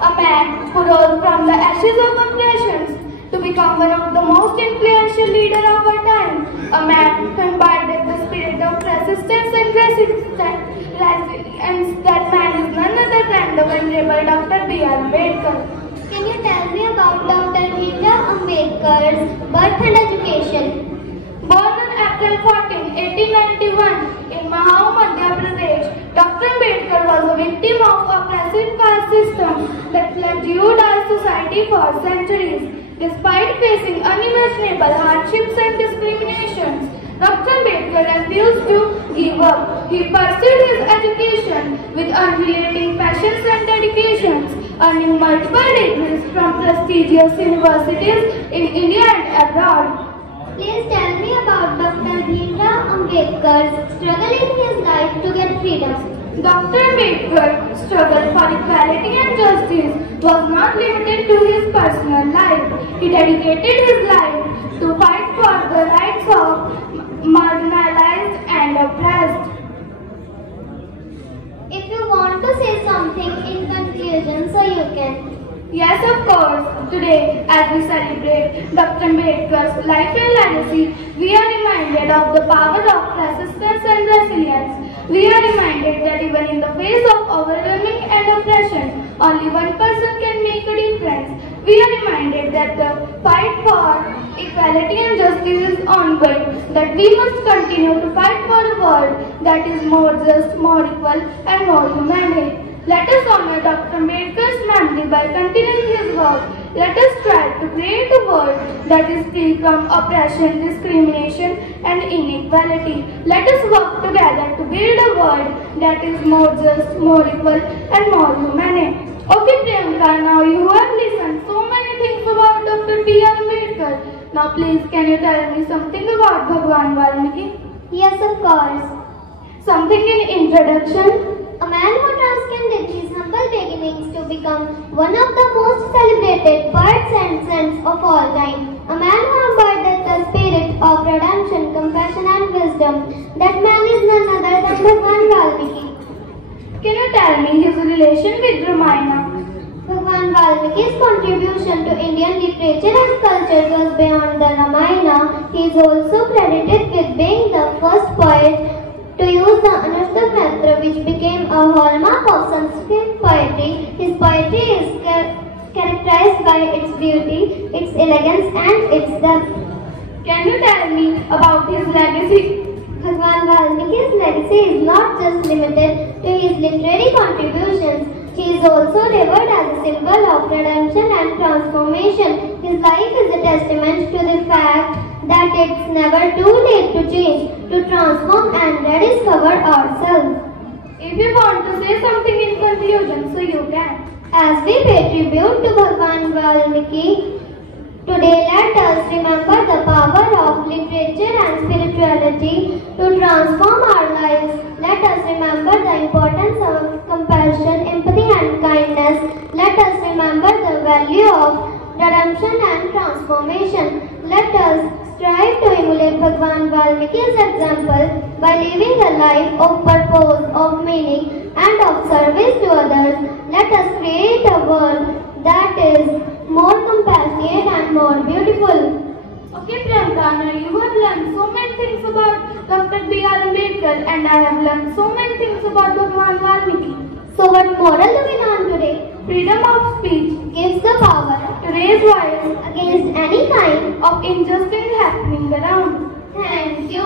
a man who rose from the ashes of oppressions to become one of the most influential leaders of our time, a man who embodied the spirit of resistance and resilience. That man is none other than the Venerable Dr. B.R. Ambedkar. Can you tell me about Dr. Bhimrao Ambedkar's birth and education? Born on April 14, 1891 in Mahau, Madhya Pradesh, Dr. Ambedkar was a victim of oppressive caste system that plagued our society for centuries. Despite facing unimaginable hardships and discriminations, Dr. Ambedkar refused to give up. He pursued his education with unrelenting passions and dedications, earning multiple degrees from prestigious universities in India and abroad. Please tell me about Dr. Bhimrao Ambedkar's struggle in his life to get freedom. Dr. Ambedkar's struggle for equality and justice was not limited to his personal life. He dedicated his life to fight for the rights of marginalized and oppressed. If you want to say something in conclusion, so you can. Yes, of course. Today, as we celebrate Dr. Ambedkar's life and legacy, we are reminded of the power of resistance and resilience. We are reminded that even in the face of overwhelming and oppression, only one person can make a difference. We are reminded that the fight for equality and justice is ongoing, that we must continue to fight for a world that is more just, more equal and more humane. Let us honor Dr. Ambedkar's memory by continuing his work. Let us strive to create a world that is free from oppression, discrimination and inequality. Let us work together to build a world that is more just, more equal and more humane. Okay Priyanka, now you have listened so many things about Dr. B.R. Ambedkar. Now please can you tell me something about Bhagwan Valmiki? Yes, of course. Something in introduction? A man who transcended his humble beginnings to become one of the most celebrated poets and saints of all time. A man who embodied the spirit of redemption, compassion and wisdom. That man is none other than Bhagwan Valmiki. Can you tell me his relation with Ramayana? Bhagwan Valmiki's contribution to Indian literature and culture goes beyond the Ramayana. He is also credited with being the first poet to use the Anushtavatra, which became a hallmark of Sanskrit poetry. His poetry is characterized by its beauty, its elegance and its depth. Can you tell me about his legacy? Bhagwan Valmiki's legacy is not just limited to his literary contributions. He is also revered as a symbol of redemption and transformation. His life is a testament to the fact that it's never too late to change, to transform and rediscover ourselves. If you want to say something in conclusion, so you can. As we pay tribute to Bhagwan Valmiki, today let us remember the power of literature and spirituality to transform our lives. Let us remember the importance of compassion, empathy and kindness. Let us remember the value of redemption and transformation. Let us strive to emulate Bhagwan Valmiki's example by living a life of purpose, of meaning and of service to others. Let us create a world that is more compassionate and more beautiful. Okay Priyanka, now you have learned so many things about Dr. B.R. Ambedkar and I have learned so many things about Bhagwan Valmiki. So what moral do we learn today? Freedom of speech gives the power to raise voice against any kind of injustice happening around. Thank you.